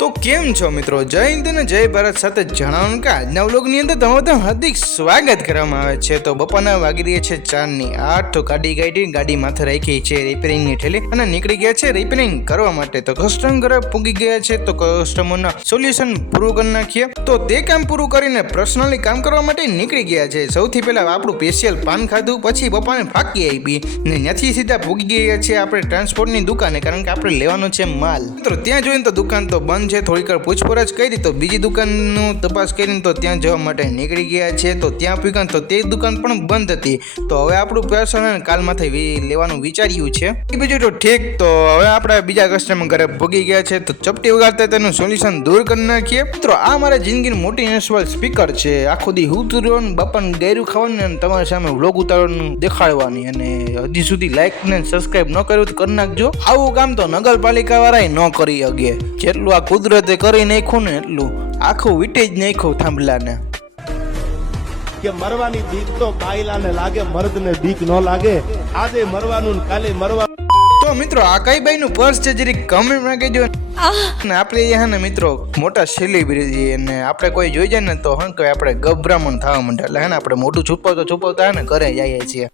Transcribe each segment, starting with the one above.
તો કેમ છો મિત્રો, જય હિન્દ અને જય ભારત સાથે જણાવવાનું કે આજના વ્લોગની અંદર તમારું હાર્દિક સ્વાગત કરવામાં આવે છે। તો બપોરના વાગી રહ્યા છે 4:08। તો ગાડી કાઢી ગાડી માથે રાખી છે રિપેરિંગની ઠેલી અને નીકળી ગયા છે રિપેરિંગ કરવા માટે। તો કસ્ટમર ઘરે પૂગી ગયા છે તો કસ્ટમરના સોલ્યુશન પૂરું કરી નાખીએ। તો તે કામ પૂરું કરીને પર્સનલી કામ કરવા માટે નીકળી ગયા છે। સૌથી પહેલા આપણું સ્પેશિયલ પાન ખાધું, પછી બપાને ફાકી આપી ને ત્યાંથી સીધા પૂગી ગયા છે આપણે ટ્રાન્સપોર્ટની દુકાને, કારણ કે આપણે લેવાનો છે માલ। મિત્રો ત્યાં જોઈને તો દુકાન તો બંધ છે, થોડીક પૂછપરછ કરી તો બીજી દુકાનનું તપાસ કરીને તો ત્યાં જવા માટે નીકળી ગયા છે। તો ત્યાં પૂગ્યા તો તે દુકાન પણ બંધ હતી। તો હવે આપણું પર્સનલ કાલમાંથી લેવાનું વિચાર્યું છે। બીજું તો ઠીક, તો હવે આપણે બીજા કસ્ટમર ઘરે ભોગી ગયા છે તો ચપટી વગાડતા તેનું સોલ્યુશન દૂર કરી નાખીએ। મિત્રો આ મારા જિંદગીની મોટી નેશનલ સ્પીકર છે। આખો દી હુતરવાનું, બાપાને ગેરું ખાવાનું અને તમારી સામે વ્લોગ ઉતારવાનું દેખાડવાની, અને હજી સુધી લાઈક ને સબસ્ક્રાઇબ ન કર્યું તો કરી નાખજો। આવું કામ તો નગરપાલિકા વાળાએ ન કરી શકે, જેટલું આ કુદરતે કરી નાખ્યું ને એટલું આખું વીટી જ નાખ્યું થાંભલાને। કે મરવાની બીક તો બાયલાને લાગે, મર્દને બીક ન લાગે। આજે મરવાનું કાલે મરવાનું। તો મિત્રો આ કઈ બાઈ નું પર્સ છે જરી કમેન્ટમાં કહેજો। ને આપણે અહીંયા ને મિત્રો મોટા સેલિબ્રિટી અને આપણે કોઈ જોઈ જાય ને તો હં કે આપણે ગભરામણ થવા માંડે, એટલે હે ને આપણે મોટું છુપાવતા ને ઘરે જઈએ છીએ।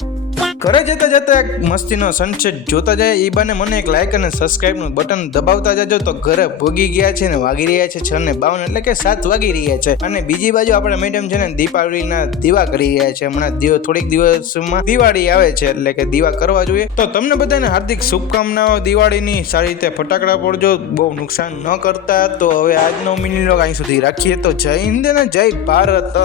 ઘરે જતા જતા એક મસ્તીનો સનસેટ જોતા જાય, એ બાને મને એક લાઈક અને સબસ્ક્રાઇબ નું બટન દબાવતા જજો। તો ઘરે ભોગી ગયા છે ને વાગી રહ્યા છે 6:52, એટલે કે 7 વાગી રહ્યા છે। અને બીજી બાજુ આપણે મેડમ છે ને દીપાવલીના દીવા કરી રહ્યા છે। હમણાં થોડીક દિવસમાં દિવાળી આવે છે, એટલે કે દીવા કરવા જોઈએ। તો તમને બધાને હાર્દિક શુભકામનાઓ દિવાળીની। સારી રીતે ફટાકડા ફોડજો, બહુ નુકસાન ન કરતા। તો હવે આજનો મિની વ્લોગ અહીં સુધી રાખીએ। તો જય હિન્દ અને જય ભારત।